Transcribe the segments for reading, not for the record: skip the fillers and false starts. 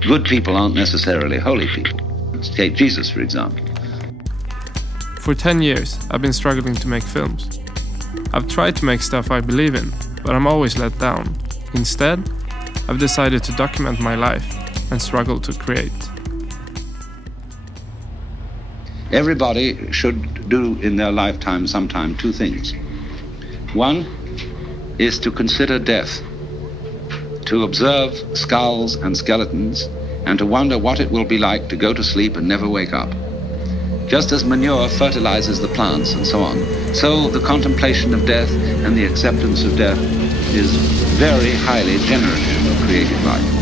Good people aren't necessarily holy people. Take Jesus, for example. For 10 years, I've been struggling to make films. I've tried to make stuff I believe in, but I'm always let down. Instead, I've decided to document my life and struggle to create. Everybody should do in their lifetime sometime two things. One is to consider death, to observe skulls and skeletons, and to wonder what it will be like to go to sleep and never wake up. Just as manure fertilizes the plants and so on, so the contemplation of death and the acceptance of death is very highly generative of creative life.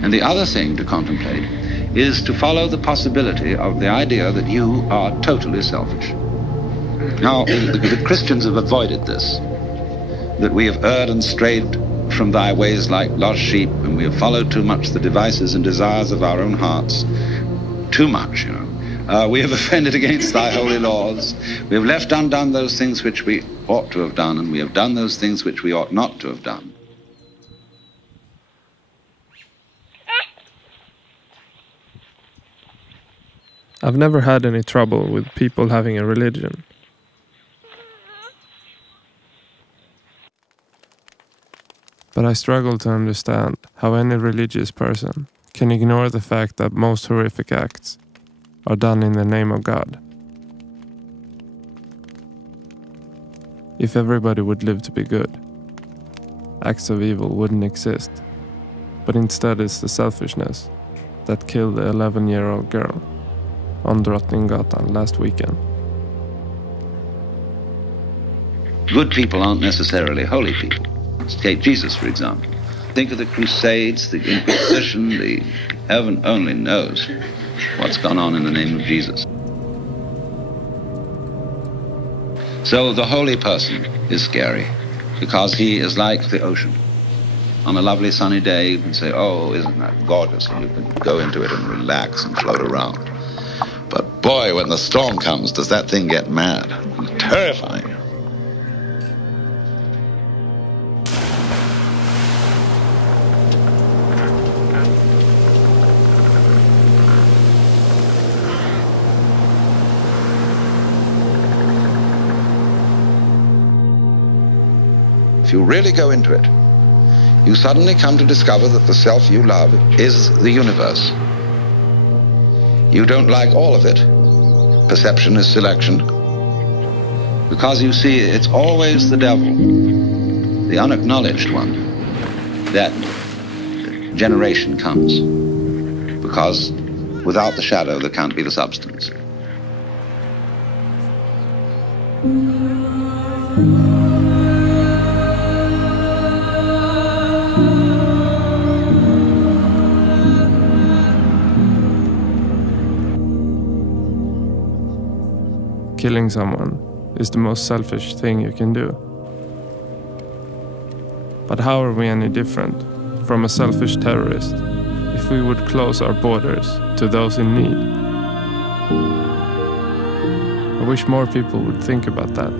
And the other thing to contemplate is to follow the possibility of the idea that you are totally selfish. Now, the Christians have avoided this, that we have erred and strayed from thy ways like lost sheep, and we have followed too much the devices and desires of our own hearts. Too much, you know. We have offended against thy holy laws. We have left undone those things which we ought to have done, and we have done those things which we ought not to have done. I've never had any trouble with people having a religion. But I struggle to understand how any religious person can ignore the fact that most horrific acts are done in the name of God. If everybody would live to be good, acts of evil wouldn't exist. But instead it's the selfishness that killed the 11-year-old girl on Drottningatan last weekend. Good people aren't necessarily holy people. Take Jesus, for example. Think of the Crusades, the Inquisition, the heaven only knows what's gone on in the name of Jesus. So the holy person is scary because he is like the ocean. On a lovely sunny day, you can say, oh, isn't that gorgeous? And you can go into it and relax and float around. But boy, when the storm comes, does that thing get mad. Terrifying. If you really go into it, you suddenly come to discover that the self you love is the universe. You don't like all of it. Perception is selection. Because you see, it's always the devil, the unacknowledged one, that generation comes. Because without the shadow, there can't be the substance. Killing someone is the most selfish thing you can do. But how are we any different from a selfish terrorist if we would close our borders to those in need? I wish more people would think about that.